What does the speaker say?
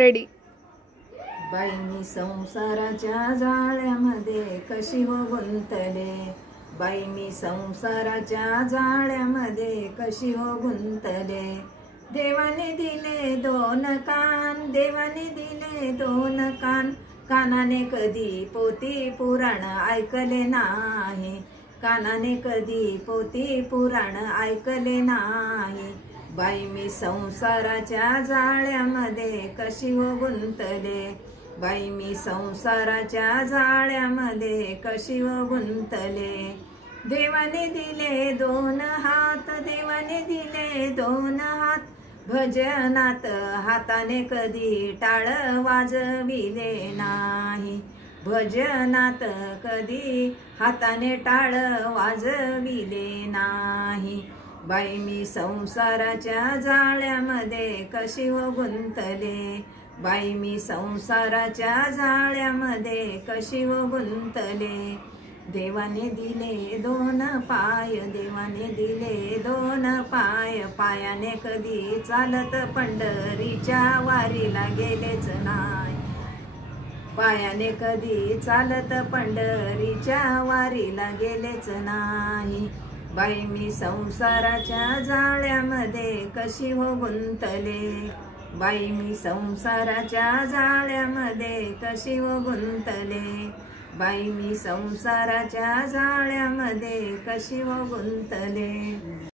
Ready. बाई मी संसाराच्या जाळ्यामध्ये कशी हो गुंतले, बाई मी संसाराच्या जाळ्यामध्ये कशी हो गुंतले। देवाने दिले दोन कान, देवाने दिले दोन कान, कानाने कधी पोथी पुराण ऐकले नाही, कानाने कधी पोथी पुराण ऐकले नाही। बाई मी संसाराच्या जाळ्यामध्ये कशी हो गुंतले, बाई मी संसाराच्या जाळ्यामध्ये कशी हो गुंतले। देवाने दिले दोन हात, देवाने दिले दोन हात, भजनात हाताने कधी टाळ वाजविले नाही, भजनात कधी हाताने टाळ वाजविले नाही। बाई मी संसाराच्या जाळ्यामध्ये कशी हो गुंतले, बाई मी संसाराच्या जाळ्यामध्ये कशी हो गुंतले। देवाने दिले दोन पाय, देवाने दिले दोन पाय, पायाने कधी चालत पंढरीच्या वारीला गेलेच नाही, पायाने कधी चालत पंढरीच्या वारीला गेलेच नाही। बाई मी संसाराच्या जाळ्यामध्ये कशी हो गुंतले, बाई मी संसाराच्या जाळ्यामध्ये कशी हो गुंतले, बाई मी संसाराच्या जाळ्यामध्ये कशी हो गुंतले।